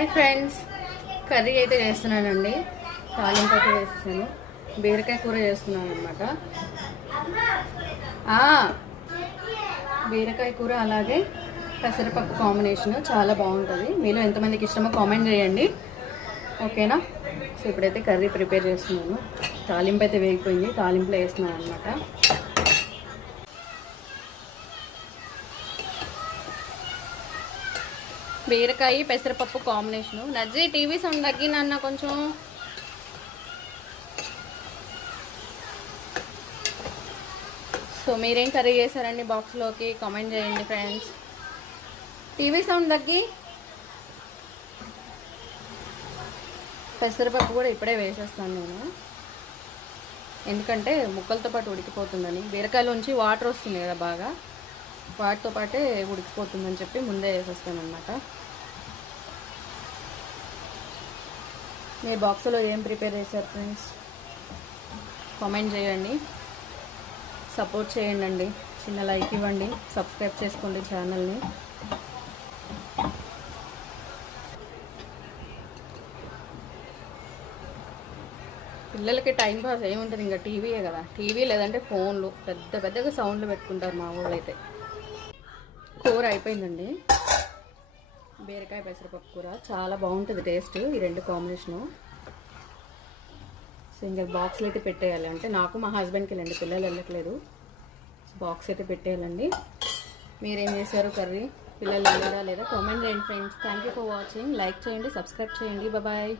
Hi friends, curry అయితే చేస్తున్నానండి. తాలింపు అయితే వేస్తాను. బీరకాయ కూర చేస్తున్నాను అనమాట. బీరకాయ కూర అలాగే పెసరపప్పు కాంబినేషన్ చాలా బాగుంటుంది. మీలో ఎంతమందికి ఇష్టమో కామెంట్ చేయండి, ఓకేనా? సో ఇప్పుడైతే కర్రీ ప్రిపేర్ చేస్తున్నాను. తాలింపు అయితే వేగిపోయింది, తాలింపులో వేస్తున్నాను అనమాట. బీరకాయ పెసరపప్పు కాంబినేషను. నజ్జీ టీవీ సౌండ్ తగ్గినన్న కొంచెం. సో మీరేం కర్రీ చేశారండి బాక్స్లోకి కామెంట్ చేయండి ఫ్రెండ్స్. టీవీ సౌండ్ తగ్గి. పెసరపప్పు కూడా ఇప్పుడే వేసేస్తాను నేను, ఎందుకంటే ముక్కలతో పాటు ఉడికిపోతుందని. బీరకాయలోంచి వాటర్ వస్తుంది కదా, బాగా వాటితో పాటే ఉడికిపోతుందని చెప్పి ముందే వేసేస్తాను అనమాట. మీరు బాక్స్లో ఏం ప్రిపేర్ చేశారు ఫ్రెండ్స్? కామెంట్ చేయండి, సపోర్ట్ చేయండి, చిన్న లైక్ ఇవ్వండి, సబ్స్క్రైబ్ చేసుకోండి ఛానల్ని. పిల్లలకి టైం పాస్ ఏముంటుంది, ఇంకా టీవీయే కదా. టీవీ లేదంటే ఫోన్లు, పెద్ద పెద్దగా సౌండ్లు పెట్టుకుంటారు మా ఊళ్ళో అయితే. కూర అయిపోయిందండి. బీరకాయ పెసరపప్పు కూర చాలా బాగుంటుంది టేస్ట్, ఈ రెండు కాంబినేషను. సో ఇంకా బాక్స్లో అయితే పెట్టేయాలి. అంటే నాకు మా హస్బెండ్కి వెళ్ళండి, పిల్లలు వెళ్ళట్లేదు. బాక్స్ అయితే పెట్టేయాలండి. మీరేం చేశారు కర్రీ? పిల్లలు వెళ్ళారా లేదా కామెంట్ చేయండి friends. Thank you for watching. Like చేయండి, సబ్స్క్రైబ్ చేయండి. బాయ్.